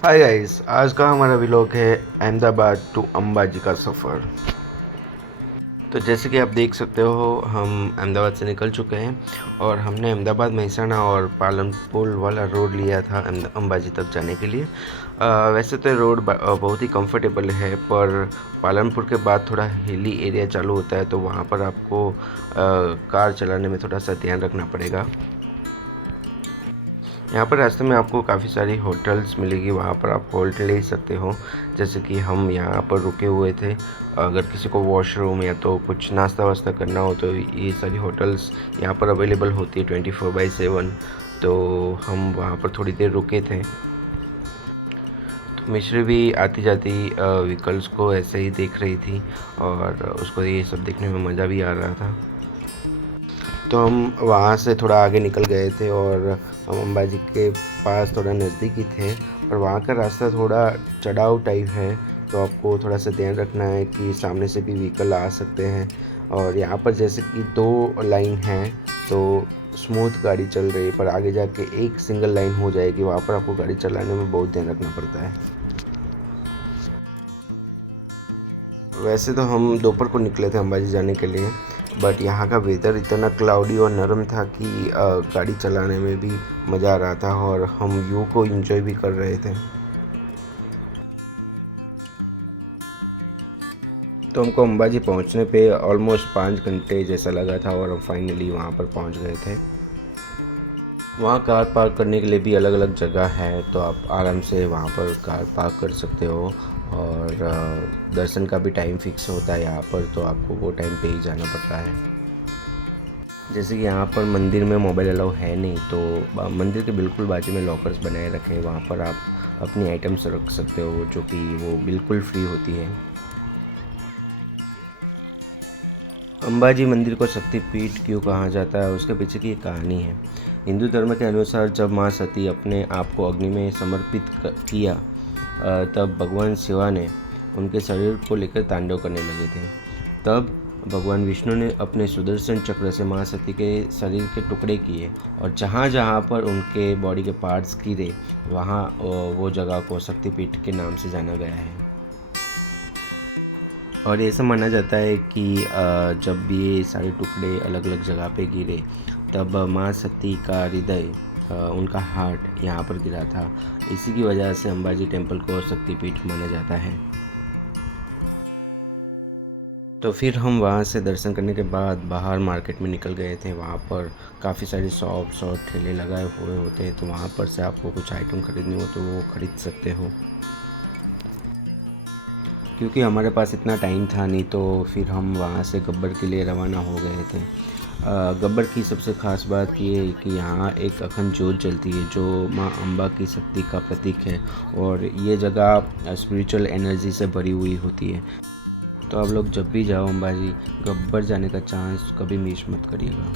Hi guys, आज का हमारा व्लॉग है अहमदाबाद टू अंबाजी का सफ़र। तो जैसे कि आप देख सकते हो, हम अहमदाबाद से निकल चुके हैं और हमने अहमदाबाद मेहसाणा और पालनपुर वाला रोड लिया था अंबाजी तक जाने के लिए। वैसे तो रोड बहुत ही कंफर्टेबल है, पर पालनपुर के बाद थोड़ा हिली एरिया चालू होता है, तो वहाँ पर आपको कार चलाने में थोड़ा सा ध्यान रखना पड़ेगा। यहाँ पर रास्ते में आपको काफ़ी सारी होटल्स मिलेगी, वहाँ पर आप होल्ड ले सकते हो। जैसे कि हम यहाँ पर रुके हुए थे, अगर किसी को वॉशरूम या तो कुछ नाश्ता वास्ता करना हो तो ये सारी होटल्स यहाँ पर अवेलेबल होती है 24/7। तो हम वहाँ पर थोड़ी देर रुके थे। तो मिश्री भी आती जाती व्हीकल्स को ऐसे ही देख रही थी और उसको ये सब देखने में मज़ा भी आ रहा था। तो हम वहाँ से थोड़ा आगे निकल गए थे और हम अंबाजी के पास थोड़ा नज़दीक ही थे, और वहाँ का रास्ता थोड़ा चढ़ाव टाइप है, तो आपको थोड़ा सा ध्यान रखना है कि सामने से भी व्हीकल आ सकते हैं। और यहाँ पर जैसे कि 2 लाइन हैं, तो स्मूथ गाड़ी चल रही है, पर आगे जाके एक सिंगल लाइन हो जाएगी, वहाँ पर आपको गाड़ी चलाने में बहुत ध्यान रखना पड़ता है। वैसे तो हम दोपहर को निकले थे अंबाजी जाने के लिए, बट यहाँ का वेदर इतना क्लाउडी और नरम था कि गाड़ी चलाने में भी मज़ा आ रहा था और हम व्यू को एंजॉय भी कर रहे थे। तो हमको अंबाजी पहुँचने पे ऑलमोस्ट 5 घंटे जैसा लगा था और हम फाइनली वहाँ पर पहुँच गए थे। वहाँ कार पार्क करने के लिए भी अलग अलग जगह है, तो आप आराम से वहाँ पर कार पार्क कर सकते हो। और दर्शन का भी टाइम फिक्स होता है यहाँ पर, तो आपको वो टाइम पे ही जाना पड़ता है। जैसे कि यहाँ पर मंदिर में मोबाइल अलाउ है नहीं, तो मंदिर के बिल्कुल बाजू में लॉकर्स बनाए रखे हैं, वहाँ पर आप अपनी आइटम्स रख सकते हो, जो कि वो बिल्कुल फ्री होती है। अंबाजी मंदिर को शक्तिपीठ क्यों कहा जाता है, उसके पीछे की एक कहानी है। हिंदू धर्म के अनुसार जब माँ सती अपने आप को अग्नि में समर्पित किया, तब भगवान शिवा ने उनके शरीर को लेकर तांडव करने लगे थे। तब भगवान विष्णु ने अपने सुदर्शन चक्र से माँ सती के शरीर के टुकड़े किए, और जहाँ जहाँ पर उनके बॉडी के पार्ट्स गिरे, वहाँ वो जगह को शक्तिपीठ के नाम से जाना गया है। और ऐसा माना जाता है कि जब भी ये सारे टुकड़े अलग अलग जगह पे गिरे, तब माँ सती का हृदय, उनका हार्ट यहाँ पर गिरा था। इसी की वजह से अंबाजी टेम्पल को शक्तिपीठ माना जाता है। तो फिर हम वहाँ से दर्शन करने के बाद बाहर मार्केट में निकल गए थे। वहाँ पर काफ़ी सारे शॉप्स और ठेले लगाए हुए होते हैं, तो वहाँ पर से आपको कुछ आइटम खरीदनी हो तो वो खरीद सकते हो। क्योंकि हमारे पास इतना टाइम था नहीं, तो फिर हम वहाँ से गब्बर के लिए रवाना हो गए थे। गब्बर की सबसे ख़ास बात ये है कि यहाँ एक अखंड ज्योत जलती है, जो माँ अम्बा की शक्ति का प्रतीक है, और ये जगह स्पिरिचुअल एनर्जी से भरी हुई होती है। तो आप लोग जब भी जाओ अंबाजी, गब्बर जाने का चांस कभी मिस मत करिएगा।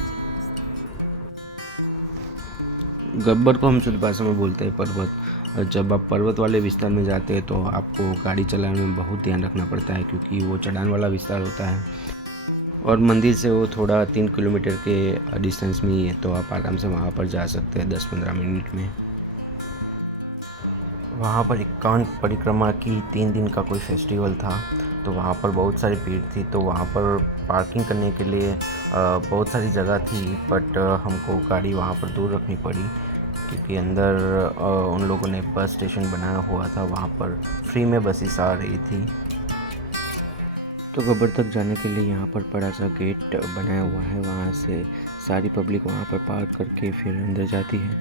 गब्बर को हम शुद्ध भाषा में बोलते हैं पर्वत। जब आप पर्वत वाले विस्तार में जाते हैं तो आपको गाड़ी चलाने में बहुत ध्यान रखना पड़ता है, क्योंकि वो चढ़ान वाला विस्तार होता है, और मंदिर से वो थोड़ा 3 किलोमीटर के डिस्टेंस में ही है, तो आप आराम से वहाँ पर जा सकते हैं 10-15 मिनट में। वहाँ पर एकांत परिक्रमा की 3 दिन का कोई फेस्टिवल था, तो वहाँ पर बहुत सारी भीड़ थी, तो वहाँ पर पार्किंग करने के लिए बहुत सारी जगह थी, बट हमको गाड़ी वहाँ पर दूर रखनी पड़ी, क्योंकि अंदर उन लोगों ने बस स्टेशन बनाया हुआ था, वहाँ पर फ्री में बसेस आ रही थी। तो गब्बर तक जाने के लिए यहाँ पर बड़ा सा गेट बनाया हुआ है, वहाँ से सारी पब्लिक वहाँ पर पार्क करके फिर अंदर जाती है।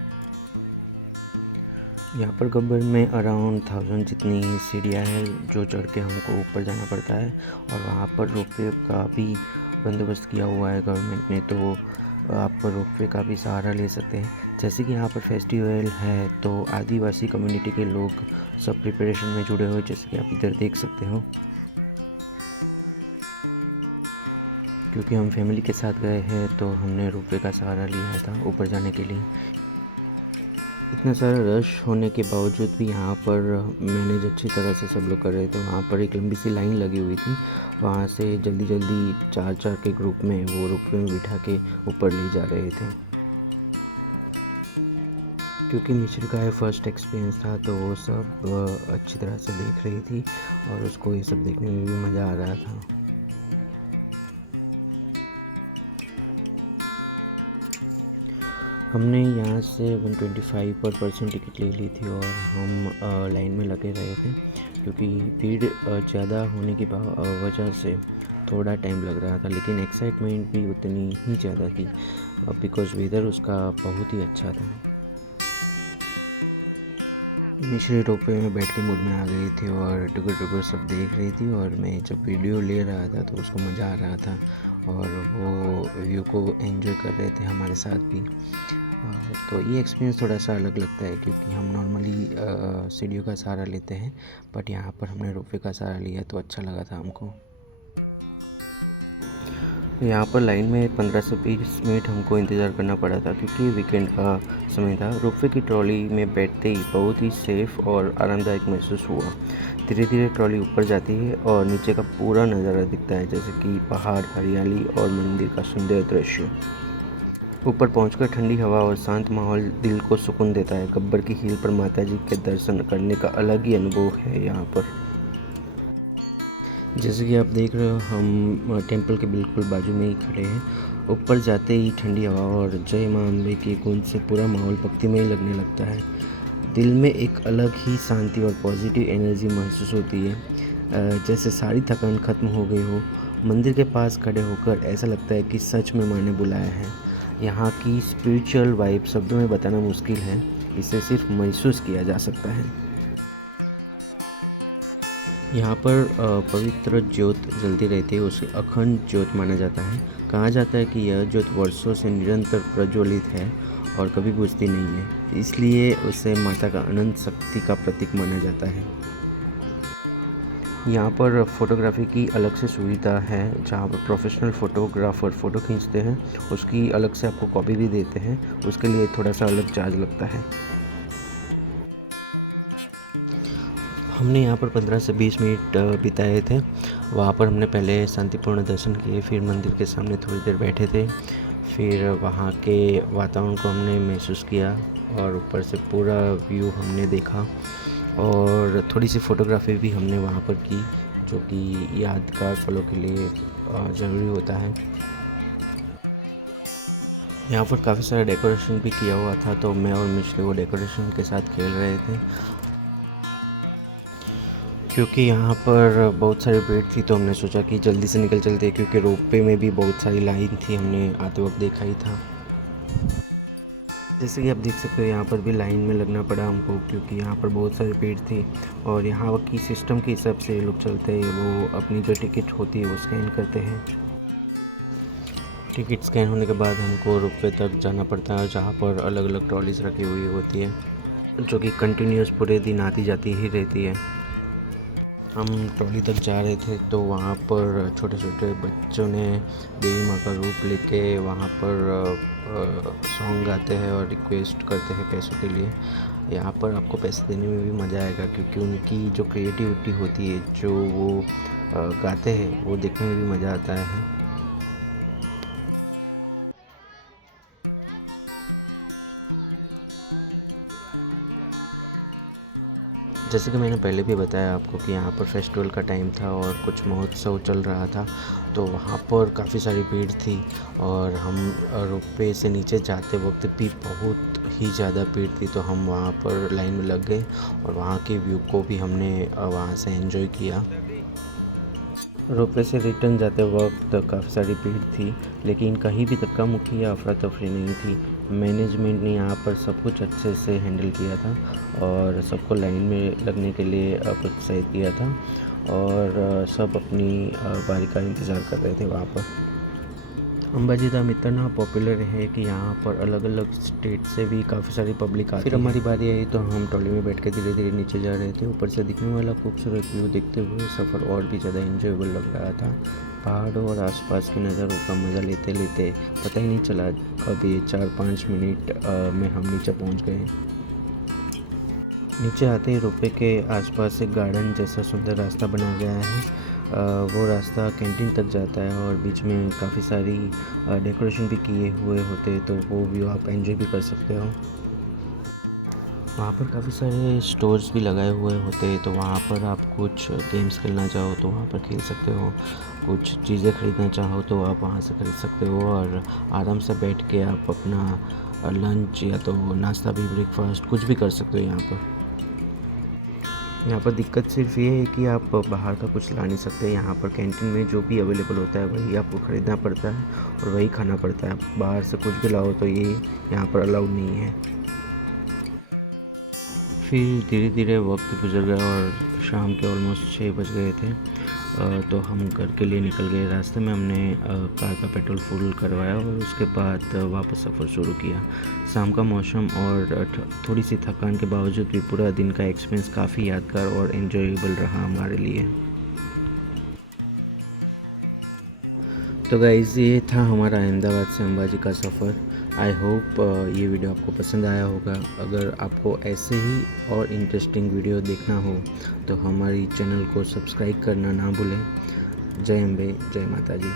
यहाँ पर गब्बर में अराउंड 1000 जितनी सीढ़ियाँ हैं, जो चढ़ के हमको ऊपर जाना पड़ता है, और वहाँ पर रोपवे का भी बंदोबस्त किया हुआ है गवर्नमेंट ने, तो आप रोपवे का भी सहारा ले सकते हैं। जैसे कि यहाँ पर फेस्टिवल है, तो आदिवासी कम्युनिटी के लोग सब प्रिपरेशन में जुड़े हुए, जैसे कि आप इधर देख सकते हो। क्योंकि हम फैमिली के साथ गए हैं, तो हमने रोपवे का सहारा लिया था ऊपर जाने के लिए। इतना सारा रश होने के बावजूद भी यहाँ पर मैनेज अच्छी तरह से सब लोग कर रहे थे। वहाँ पर एक लंबी सी लाइन लगी हुई थी, वहाँ से जल्दी जल्दी 4-4 के ग्रुप में वो रोपवे में बिठा के ऊपर ले जा रहे थे। क्योंकि मिश्र का ये फर्स्ट एक्सपीरियंस था तो वो सब अच्छी तरह से देख रही थी और उसको ये सब देखने में भी मज़ा आ रहा था। हमने यहाँ से 125 पर पर्सन टिकट ले ली थी और हम लाइन में लगे रहे थे क्योंकि भीड़ ज़्यादा होने की वजह से थोड़ा टाइम लग रहा था, लेकिन एक्साइटमेंट भी उतनी ही ज़्यादा थी बिकॉज़ वेदर उसका बहुत ही अच्छा था। मिश्री रोपवे में बैठ के मूड में आ गई थी और टुकुर टुकुर सब देख रही थी और मैं जब वीडियो ले रहा था तो उसको मज़ा आ रहा था और वो व्यू को एंजॉय कर रहे थे हमारे साथ भी। तो ये एक्सपीरियंस थोड़ा सा अलग लगता है क्योंकि हम नॉर्मली सीढ़ियों का सहारा लेते हैं, बट यहाँ पर हमने रोपवे का सहारा लिया तो अच्छा लगा था हमको। यहाँ पर लाइन में 15 से 20 मिनट हमको इंतज़ार करना पड़ा था क्योंकि वीकेंड का समय था। रोपवे की ट्रॉली में बैठते ही बहुत ही सेफ़ और आरामदायक महसूस हुआ। धीरे धीरे ट्रॉली ऊपर जाती है और नीचे का पूरा नज़ारा दिखता है, जैसे कि पहाड़, हरियाली और मंदिर का सुंदर दृश्य। ऊपर पहुंचकर ठंडी हवा और शांत माहौल दिल को सुकून देता है। गब्बर की हिल पर माता जी के दर्शन करने का अलग ही अनुभव है यहाँ पर। जैसे कि आप देख रहे हो हम टेंपल के बिल्कुल बाजू में ही खड़े हैं। ऊपर जाते ही ठंडी हवा और जय मां अम्बे की गूंज से पूरा माहौल भक्तिमय लगने लगता है। दिल में एक अलग ही शांति और पॉजिटिव एनर्जी महसूस होती है, जैसे सारी थकान खत्म हो गई हो। मंदिर के पास खड़े होकर ऐसा लगता है कि सच में मां ने बुलाया है। यहाँ की स्पिरिचुअल वाइब शब्दों में बताना मुश्किल है, इसे सिर्फ महसूस किया जा सकता है। यहाँ पर पवित्र ज्योत जलती रहती है, उसे अखंड ज्योत माना जाता है। कहा जाता है कि यह ज्योत वर्षों से निरंतर प्रज्वलित है और कभी बुझती नहीं है, इसलिए उसे माता का अनंत शक्ति का प्रतीक माना जाता है। यहाँ पर फ़ोटोग्राफी की अलग से सुविधा है, जहाँ पर प्रोफेशनल फ़ोटोग्राफ़र फ़ोटो खींचते हैं, उसकी अलग से आपको कॉपी भी देते हैं, उसके लिए थोड़ा सा अलग चार्ज लगता है। हमने यहाँ पर 15 से 20 मिनट बिताए थे। वहाँ पर हमने पहले शांतिपूर्ण दर्शन किए, फिर मंदिर के सामने थोड़ी देर बैठे थे, फिर वहाँ के वातावरण को हमने महसूस किया और ऊपर से पूरा व्यू हमने देखा और थोड़ी सी फ़ोटोग्राफी भी हमने वहाँ पर की, जो कि यादगार पलों के लिए ज़रूरी होता है। यहाँ पर काफ़ी सारा डेकोरेशन भी किया हुआ था, तो मैं और मिश्री वो डेकोरेशन के साथ खेल रहे थे। क्योंकि यहाँ पर बहुत सारी भीड़ थी तो हमने सोचा कि जल्दी से निकल चलते हैं, क्योंकि रोपवे में भी बहुत सारी लाइन थी, हमने आते वक्त देखा ही था। जैसे कि आप देख सकते हो यहाँ पर भी लाइन में लगना पड़ा हमको, क्योंकि यहाँ पर बहुत सारी भीड़ थी और यहाँ की सिस्टम के हिसाब से लोग चलते हैं। वो अपनी जो टिकट होती है वो स्कैन करते हैं। टिकट स्कैन होने के बाद हमको रोपवे तक जाना पड़ता है, जहाँ पर अलग अलग ट्रॉलीज रखी हुई होती है, जो कि कंटिन्यूस पूरे दिन आती जाती ही रहती है। हम ट्रॉली तक जा रहे थे तो वहाँ पर छोटे छोटे बच्चों ने देवी माँ का रूप लेके वहाँ पर सॉन्ग गाते हैं और रिक्वेस्ट करते हैं पैसों के लिए। यहाँ पर आपको पैसे देने में भी मज़ा आएगा, क्योंकि उनकी जो क्रिएटिविटी होती है, जो वो गाते हैं, वो देखने में भी मज़ा आता है। जैसे कि मैंने पहले भी बताया आपको कि यहाँ पर फेस्टिवल का टाइम था और कुछ महोत्सव चल रहा था, तो वहाँ पर काफ़ी सारी भीड़ थी और हम रोपवे से नीचे जाते वक्त भी बहुत ही ज़्यादा भीड़ थी, तो हम वहाँ पर लाइन में लग गए और वहाँ के व्यू को भी हमने वहाँ से एंजॉय किया। रोपवे से रिटर्न जाते वक्त काफ़ी सारी भीड़ थी, लेकिन कहीं भी धक्का मुक्की या अफरा तफरी नहीं थी। मैनेजमेंट ने यहाँ पर सब कुछ अच्छे से हैंडल किया था और सबको लाइन में लगने के लिए प्रोत्साहित किया था और सब अपनी बारी का इंतज़ार कर रहे थे वहाँ पर। अंबाजी धाम इतना पॉपुलर है कि यहाँ पर अलग अलग स्टेट से भी काफ़ी सारी पब्लिक आती है। फिर हमारी बारी आई तो हम ट्रॉली में बैठ के धीरे धीरे नीचे जा रहे थे। ऊपर से दिखने वाला खूबसूरत व्यू देखते हुए सफ़र और भी ज़्यादा एंजॉयबल लग रहा था। पहाड़ों और आसपास के नज़ारों का मज़ा लेते लेते पता ही नहीं चला कब ये 4-5 मिनट में हम नीचे पहुँच गए। नीचे आते ही रोपवे के आसपास एक गार्डन जैसा सुंदर रास्ता बना गया है। वो रास्ता कैंटीन तक जाता है और बीच में काफ़ी सारी डेकोरेशन भी किए हुए होते हैं, तो वो व्यू आप एंजॉय भी कर सकते हो। वहाँ पर काफ़ी सारे स्टोर्स भी लगाए हुए होते हैं, तो वहाँ पर आप कुछ गेम्स खेलना चाहो तो वहाँ पर खेल सकते हो, कुछ चीज़ें ख़रीदना चाहो तो आप वहाँ से ख़रीद सकते हो और आराम से बैठ के आप अपना लंच या तो नाश्ता भी, ब्रेकफास्ट कुछ भी कर सकते हो यहाँ पर। यहाँ पर दिक्कत सिर्फ ये है कि आप बाहर का कुछ ला नहीं सकते। यहाँ पर कैंटीन में जो भी अवेलेबल होता है वही आपको ख़रीदना पड़ता है और वही खाना पड़ता है। बाहर से कुछ भी लाओ तो ये यहाँ पर अलाउड नहीं है। फिर धीरे धीरे वक्त गुजर गया और शाम के ऑलमोस्ट 6 बज गए थे। तो हम घर के लिए निकल गए। रास्ते में हमने कार का पेट्रोल फुल करवाया और उसके बाद वापस सफ़र शुरू किया। शाम का मौसम और थोड़ी सी थकान के बावजूद भी पूरा दिन का एक्सपीरियंस काफ़ी यादगार और एन्जॉयबल रहा हमारे लिए। तो गाइज़ ये था हमारा अहमदाबाद से अंबाजी का सफ़र। आई होप ये वीडियो आपको पसंद आया होगा। अगर आपको ऐसे ही और इंटरेस्टिंग वीडियो देखना हो तो हमारी चैनल को सब्सक्राइब करना ना भूलें। जय अम्बे, जय माता जी।